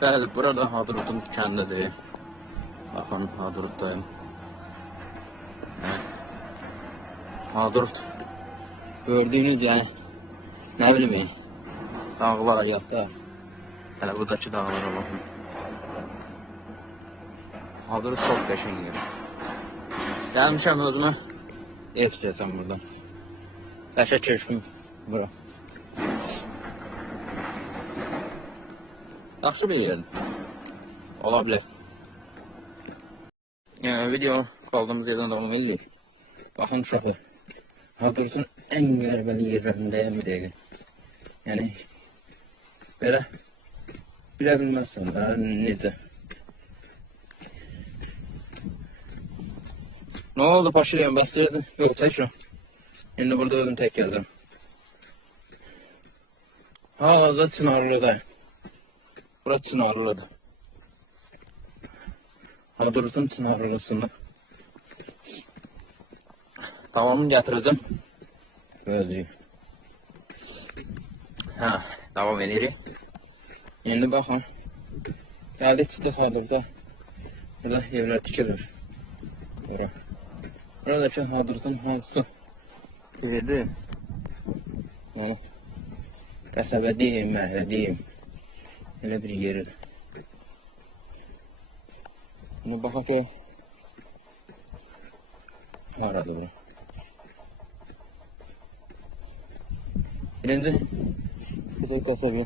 Bəli, burada Hadrutun kəndidir. Baxın, Hadrutdayım. Hadrut gördüyünüz yəni, nə bileyim, dağlar, yatlar. Hələ buradakı dağlara baxın. Hadrut çox qəşəngdir. Gəlmişəm özümə ev istəyəsəm buradan. Qəşə keşfim bura. Yaxşı bir yerdir. Ola bilər. Yəni, video qaldığımız yerdən davam edirik. Baxın uşaqlar. Hadrutun ən qəribəli yerlərindəyəm bir dəqiqə. Yəni, belə bilə bilməzsən də necə. Nə oldu Paşiriyəm, bastırdın? Yox, çəkirəm. İndi burada özüm tək gəzəm. Hal-hazırda Çınarlıdır. Bura Çınarlıdır. Hadrutun Çınarlısını tamamını gətirəcəm. Böyləyim. Davam edirik. İndi baxın. Gəldik çıxdıq Hadrutda. Burada evlər tikilir. Bura. Buradakı Hadrutun hansı yerdir? Yəni, qəsəbə deyim, məhəllə deyim. Elə bir yeridir. Bunu baxaq ki, haradır bura? Birinci, bir də qəsəbə.